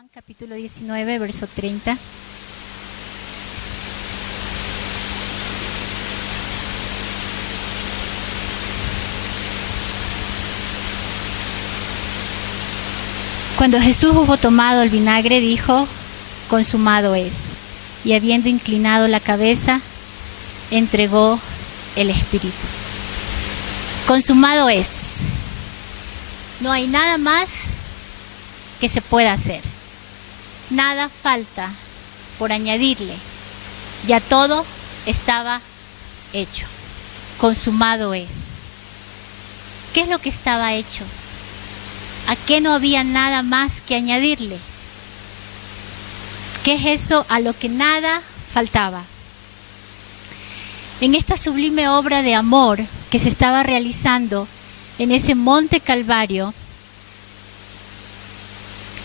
Juan capítulo 19, verso 30. Cuando Jesús hubo tomado el vinagre, dijo: consumado es. Y habiendo inclinado la cabeza, entregó el Espíritu. Consumado es. No hay nada más que se pueda hacer. Nada falta por añadirle. Ya todo estaba hecho. Consumado es. ¿Qué es lo que estaba hecho? ¿A qué no había nada más que añadirle? ¿Qué es eso a lo que nada faltaba? En esta sublime obra de amor que se estaba realizando en ese monte Calvario,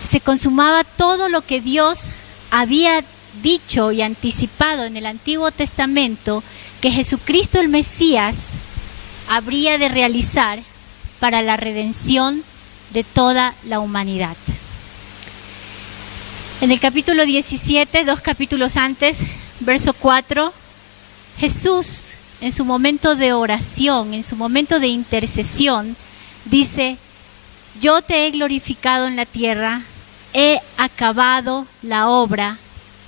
se consumaba todo lo que Dios había dicho y anticipado en el Antiguo Testamento que Jesucristo el Mesías habría de realizar para la redención de toda la humanidad. En el capítulo 17, 2 capítulos antes, verso 4, Jesús, en su momento de oración, en su momento de intercesión, dice: yo te he glorificado en la tierra, he acabado la obra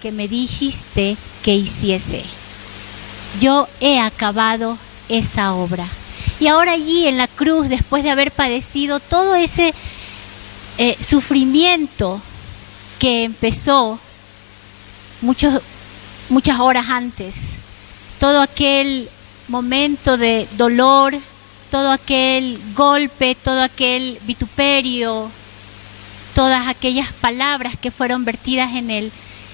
que me dijiste que hiciese. Yo he acabado esa obra. Y ahora allí en la cruz, después de haber padecido todo ese sufrimiento que empezó muchas horas antes, todo aquel momento de dolor, todo aquel golpe, todo aquel vituperio, todas aquellas palabras que fueron vertidas en él,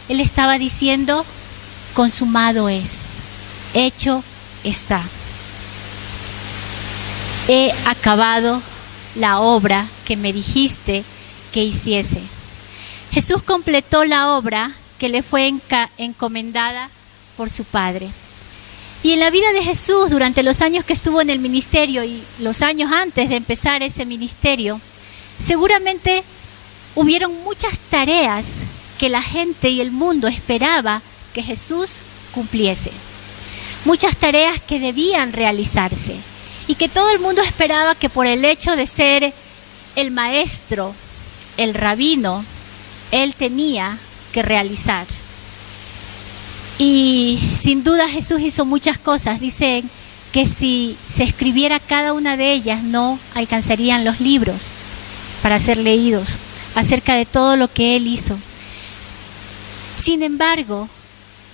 él estaba diciendo: consumado es, hecho está. He acabado la obra que me dijiste que hiciese. Jesús completó la obra que le fue encomendada por su Padre. Y en la vida de Jesús, durante los años que estuvo en el ministerio y los años antes de empezar ese ministerio, seguramente hubieron muchas tareas que la gente y el mundo esperaba que Jesús cumpliese. Muchas tareas que debían realizarse y que todo el mundo esperaba que por el hecho de ser el maestro, el rabino, él tenía que realizar. Y sin duda Jesús hizo muchas cosas. Dicen que si se escribiera cada una de ellas no alcanzarían los libros para ser leídos acerca de todo lo que él hizo. Sin embargo,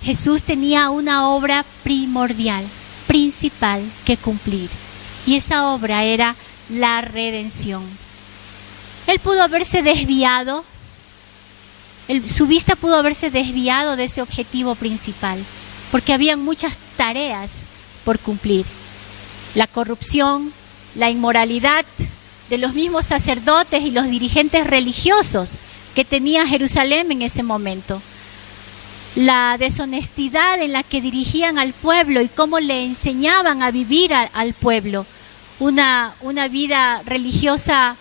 Jesús tenía una obra primordial, principal que cumplir. Y esa obra era la redención. Él pudo haberse desviado, su vista pudo haberse desviado de ese objetivo principal, porque había muchas tareas por cumplir. La corrupción, la inmoralidad de los mismos sacerdotes y los dirigentes religiosos que tenía Jerusalén en ese momento. La deshonestidad en la que dirigían al pueblo y cómo le enseñaban a vivir al pueblo. Una vida religiosa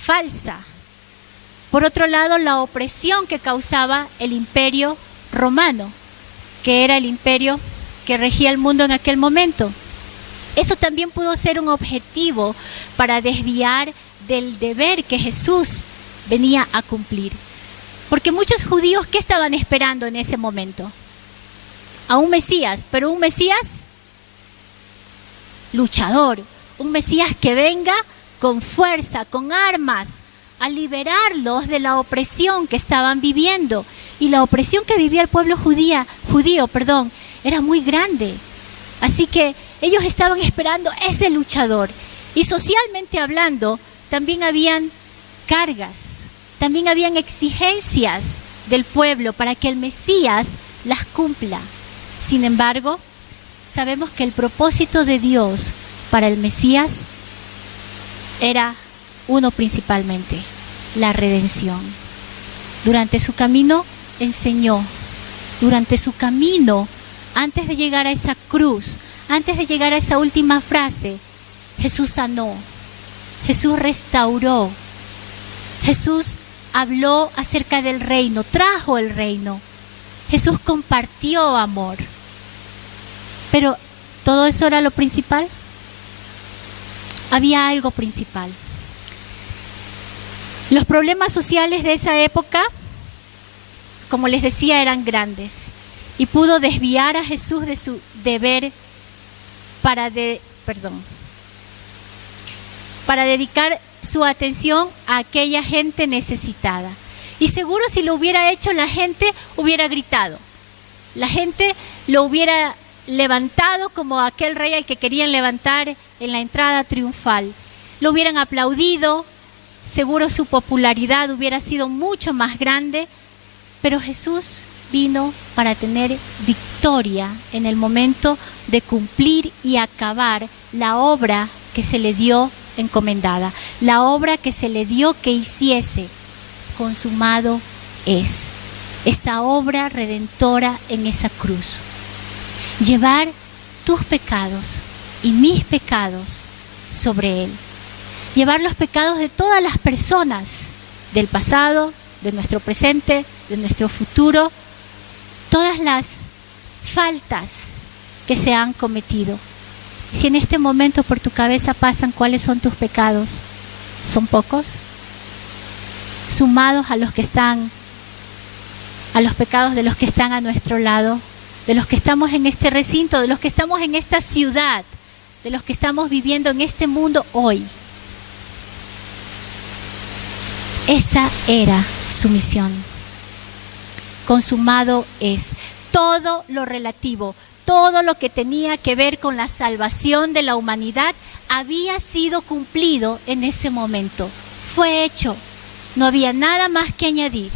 falsa. Por otro lado, la opresión que causaba el imperio romano, que era el imperio que regía el mundo en aquel momento. Eso también pudo ser un objetivo para desviar del deber que Jesús venía a cumplir. Porque muchos judíos, ¿qué estaban esperando en ese momento? A un Mesías, pero un Mesías luchador, un Mesías que venga con fuerza, con armas, a liberarlos de la opresión que estaban viviendo. Y la opresión que vivía el pueblo judío, era muy grande. Así que ellos estaban esperando ese luchador. Y socialmente hablando, también habían cargas, también habían exigencias del pueblo para que el Mesías las cumpla. Sin embargo, sabemos que el propósito de Dios para el Mesías era uno principalmente: la redención. Durante su camino enseñó, durante su camino, antes de llegar a esa cruz, antes de llegar a esa última frase, Jesús sanó, Jesús restauró, Jesús habló acerca del reino, trajo el reino. Jesús compartió amor. Pero ¿todo eso era lo principal? Había algo principal. Los problemas sociales de esa época, como les decía, eran grandes y pudo desviar a Jesús de su deber para dedicar su atención a aquella gente necesitada. Y seguro si lo hubiera hecho, la gente hubiera gritado. La gente lo hubiera levantado como aquel rey al que querían levantar en la entrada triunfal. Lo hubieran aplaudido, seguro su popularidad hubiera sido mucho más grande, pero Jesús vino para tener victoria en el momento de cumplir y acabar la obra que se le dio encomendada, la obra que se le dio que hiciese. Consumado es esa obra redentora en esa cruz. Llevar tus pecados y mis pecados sobre Él. Llevar los pecados de todas las personas, del pasado, de nuestro presente, de nuestro futuro, todas las faltas que se han cometido. Si en este momento por tu cabeza pasan cuáles son tus pecados, ¿son pocos? Sumados a los pecados de los que están a nuestro lado, de los que estamos en este recinto, de los que estamos en esta ciudad, de los que estamos viviendo en este mundo hoy. Esa era su misión. Consumado es. Todo lo relativo, todo lo que tenía que ver con la salvación de la humanidad había sido cumplido en ese momento. Fue hecho. No había nada más que añadir,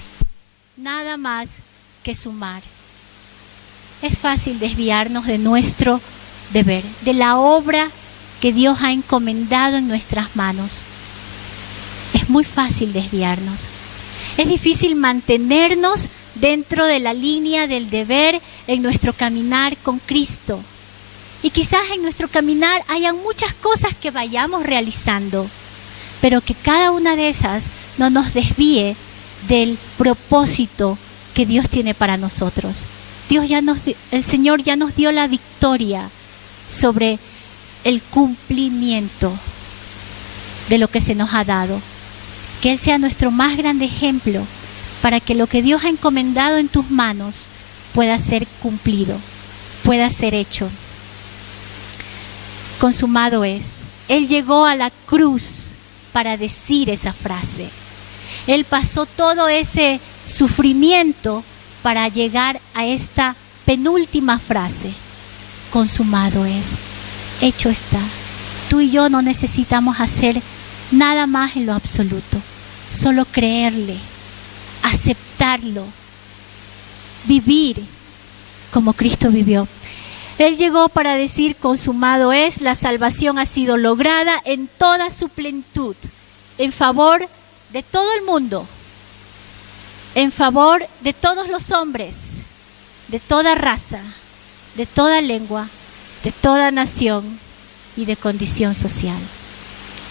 nada más que sumar. Es fácil desviarnos de nuestro deber, de la obra que Dios ha encomendado en nuestras manos. Es muy fácil desviarnos. Es difícil mantenernos dentro de la línea del deber en nuestro caminar con Cristo. Y quizás en nuestro caminar hayan muchas cosas que vayamos realizando, pero que cada una de esas no nos desvíe del propósito que Dios tiene para nosotros. El Señor ya nos dio la victoria sobre el cumplimiento de lo que se nos ha dado. Que Él sea nuestro más grande ejemplo para que lo que Dios ha encomendado en tus manos pueda ser cumplido, pueda ser hecho. Consumado es. Él llegó a la cruz para decir esa frase. Él pasó todo ese sufrimiento para llegar a esta penúltima frase. Consumado es. Hecho está. Tú y yo no necesitamos hacer nada más en lo absoluto. Solo creerle, aceptarlo, vivir como Cristo vivió. Él llegó para decir consumado es, la salvación ha sido lograda en toda su plenitud, en favor de todo el mundo, en favor de todos los hombres, de toda raza, de toda lengua, de toda nación y de condición social.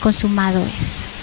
Consumado es.